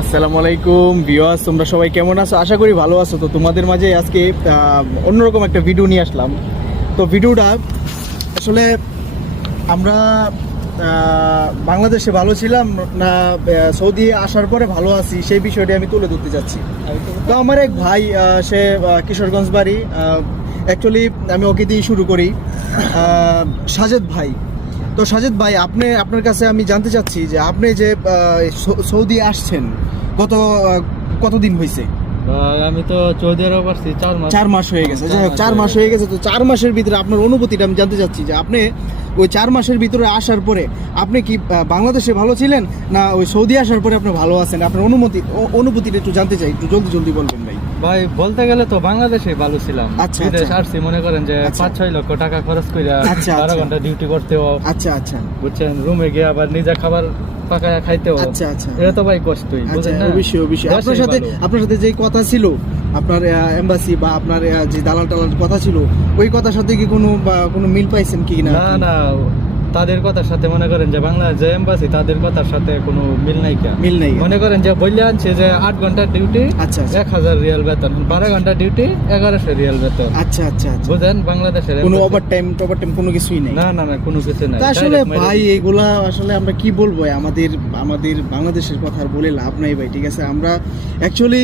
আসসালামু আলাইকুম ভিউয়ার্স, তোমরা সবাই কেমন আছো? আশা করি ভালো আছো। তো তোমাদের মাঝে আজকে অন্যরকম একটা ভিডিও নিয়ে আসলাম। তো ভিডিওটা আসলে আমরা বাংলাদেশে ভালো ছিলাম না সৌদি আসার পরে ভালো আছি, সেই বিষয়টি আমি তুলে ধরতে চাচ্ছি। তো আমার এক ভাই, সে কিশোরগঞ্জ বাড়ি। অ্যাকচুয়ালি আমি ওকে দিয়ে শুরু করি, সাজেদ ভাই। তো সাজেদ ভাই, আপনার কাছে আমি জানতে চাচ্ছি যে আপনি যে সৌদি আসছেন কতদিন হয়েছে? আমি তো সৌদি আরব আসছি 4 মাস হয়ে গেছে। যাই হোক, 4 মাস হয়ে গেছে। তো 4 মাসের ভিতরে আপনার অনুভূতিটা আমি জানতে চাচ্ছি যে আপনি ওই 4 মাসের ভিতরে আসার পরে আপনি কি বাংলাদেশে ভালো ছিলেন না ওই সৌদি আসার পরে আপনি ভালো আছেন? আপনার অনুভূতিটা একটু জানতে চাই, একটু জলদি বলবেন ভাই। ভাই বলতে গেলে তো বাংলাদেশে ভালো ছিলাম। আচ্ছা, বিদেশ আচ্ছা। আসছি মনে করেন যে আচ্ছা। 5-6 লক্ষ টাকা খরচ করে আচ্ছা, 12 আচ্ছা। ঘন্টা ডিউটি করতেও, আচ্ছা আচ্ছা বুঝছেন, রুমে গিয়ে আবার নিজে খাবার পাকায়া খাইতেও। আচ্ছা আচ্ছা। এটা তো ভাই কষ্টই, আচ্ছা, বুঝেন না? অবশ্যই। আপনার সাথে যে কথা ছিল, আপনার এমবাসি বা আপনার যে দালাল কথা ছিল, ওই কথার সাথে কি কোনো মিল পাইছেন কি না? না, তাদের কথার সাথে মনে করেন যে বাংলা যে এমবাসি, তাদের কথার সাথে কোনো মিল নাই। মনে করেন যে বললে আনছে যে 8 ঘন্টা ডিউটি, আচ্ছা, আচ্ছা। 1000 রিয়াল বেতন, 12 ঘন্টা ডিউটি 1100 রিয়াল বেতন। আচ্ছা আচ্ছা আচ্ছা। বুঝেন, বাংলাদেশের কোনো embassy- ওভারটাইম কোনো কিছুই নেই? না, কোনো কিছু নাই। তা আসলে Direct মেরে ভাই, দিচ্ছে। এগুলা আসলে আমরা কি বলবো? আমাদের বাংলাদেশের কথা আর বলে লাভ নাই ভাই, ঠিক আছে? আমরা অ্যাকচুয়ালি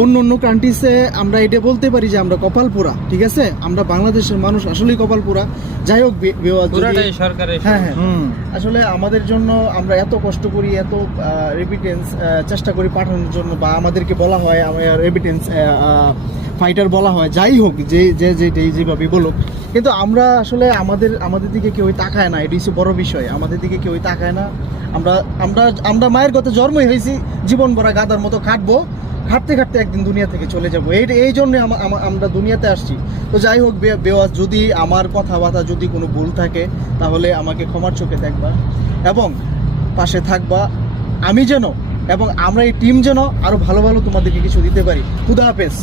অন্য কান্ট্রিজে আমরা এটা বলতে পারি যে আমরা কপাল পোড়া, ঠিক আছে? আমরা বাংলাদেশের মানুষ আসলেই কপাল পোড়া। যাই হোক, পুরাটাই সরকারের। হ্যাঁ, আসলে আমাদের জন্য আমরা এত কষ্ট করি, এত রেমিটেন্স চেষ্টা করি পাঠানোর জন্য, বা আমাদেরকে বলা হয় রেমিটেন্স ফাইটার বলা হয়। যাই হোক, যেভাবে বলুক, কিন্তু আমরা আসলে আমাদের দিকে কেউই তাকায় না। এটি হচ্ছে বড় বিষয়, আমাদের দিকে কেউই তাকায় না। আমরা মায়ের কথা জন্মই হয়েছি, জীবন ভরা গাদার মতো খাটতে একদিন দুনিয়া থেকে চলে যাবো। এই জন্য আমরা দুনিয়াতে আসছি। তো যাই হোক বেওয়াজ, যদি আমার কথাবার্তা যদি কোনো ভুল থাকে তাহলে আমাকে ক্ষমার চোখে দেখবা এবং পাশে থাকবা। আমি যেন এবং আমরা এই টিম যেন আরো ভালো তোমাদেরকে কিছু দিতে পারি। খুদা হাফেজ।